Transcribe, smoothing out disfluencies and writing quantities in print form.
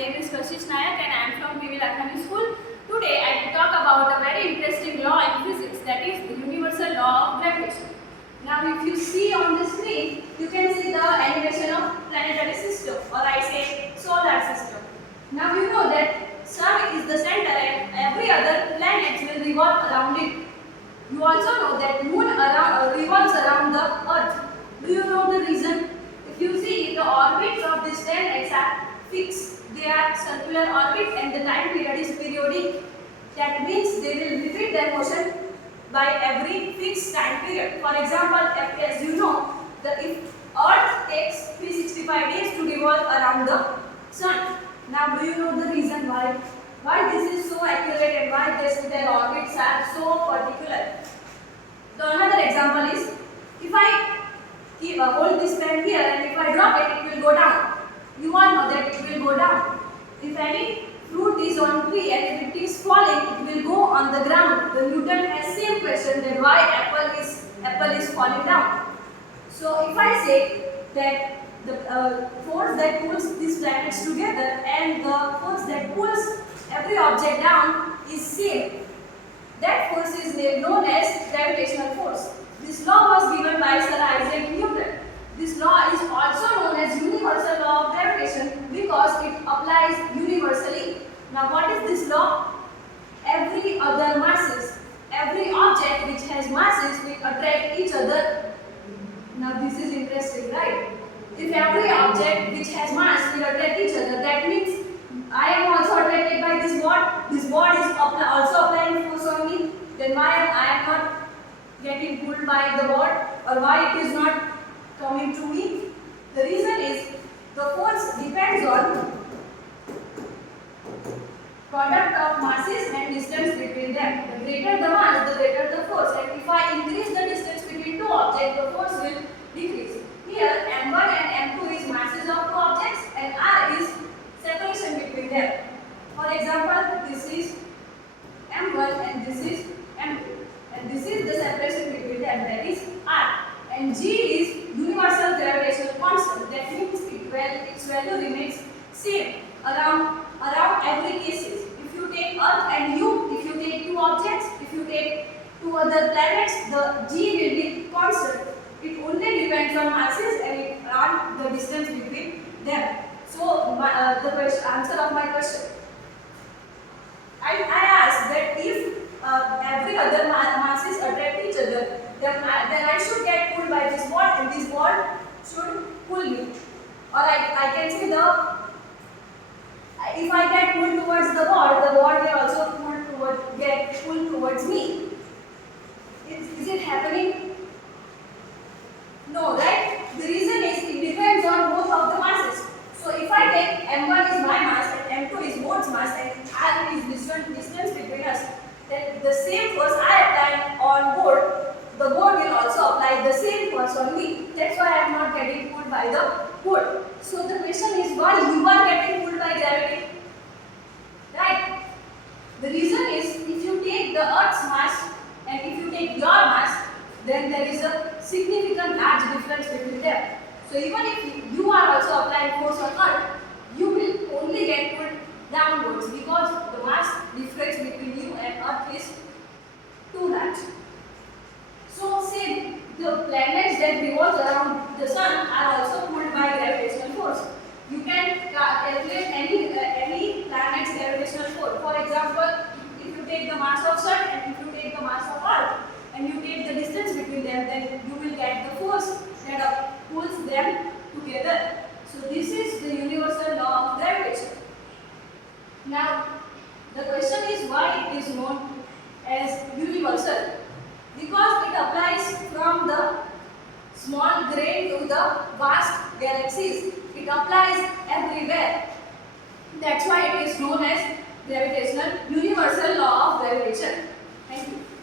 name is KASHISH and I am from LAKHANI school. Today I will talk about a very interesting law in physics, that is the universal law of gravitation. Now if you see on the screen, you can see the animation of planetary system, or I say solar system. Now you know that Sun is the center and every other planet will revolve around it. You also know that Moon revolves around the Earth. Do you know the reason? If you see, the orbits of these planets are fixed. They are circular orbit and the time period is periodic. That means they will repeat their motion by every fixed time period. For example, as you know, if Earth takes 365 days to revolve around the Sun. Now, do you know the reason why? Why this is so accurate and why their orbits are so particular? So another example is, if I hold this pen here and if I drop it, it will go down. You all know that it will go down. If any fruit is on tree and if it is falling, it will go on the ground. The Newton has same question, that why apple is falling down. So if I say that the force that pulls these planets together and the force that pulls every object down is same, that force is known as gravitational force. This law was given by Sir Isaac Newton. This law is also known as universal law of gravitation because it applies universally. Now what is this law? Every other masses, every object which has masses will attract each other. Now this is interesting, right? If every object which has mass will attract each other, that means I am also attracted by this board. This board is also applying force on me. Then why I am not getting pulled by the board, or why it is not coming to me? The reason is the force depends on product of masses and distance between them. The greater the mass, the greater the force. And if I increase the distance between two objects, the force will decrease. Here M1 and M2 is masses of two objects and R is separation between them. For example, this is M1 and this is M2. And this is the separation between them, that is R. And G is universal gravitational constant. That means its value remains same around every cases. If you take Earth and you, if you take two objects, if you take two other planets, the G will be constant. It only depends on masses and on the distance between them. So the answer of my question, I asked that if every other masses attract each other, then I should get pulled by this board and this board should pull me. Or I can say if I get pulled towards the board will also get pulled towards me. Is it happening? No, right? The reason is it depends on both of the masses. So if I take M1 is my mass and M2 is board's mass and R is distance between us, then the same force I apply on board, the board will also apply the same force on me. That's why I am not getting pulled by the board. So the question is, why you are getting pulled by gravity? Right? The reason is, if you take the Earth's mass and if you take your mass, then there is a significant large difference between them. So even if you are also applying force on Earth, you will only get pulled downwards because the mass difference between you and Earth is too large. So say the planets that revolve around the Sun are also pulled by gravitational force. You can calculate any planet's gravitational force. For example, if you take the mass of Sun and if you take the mass of Earth and you take the distance between them, then you will get the force that pulls them together. So this is the universal law of gravitation. Now, the question is why it is known as universal? Because it applies from the small grain to the vast galaxies. It applies everywhere. That's why it is known as gravitational universal law of gravitation. Thank you.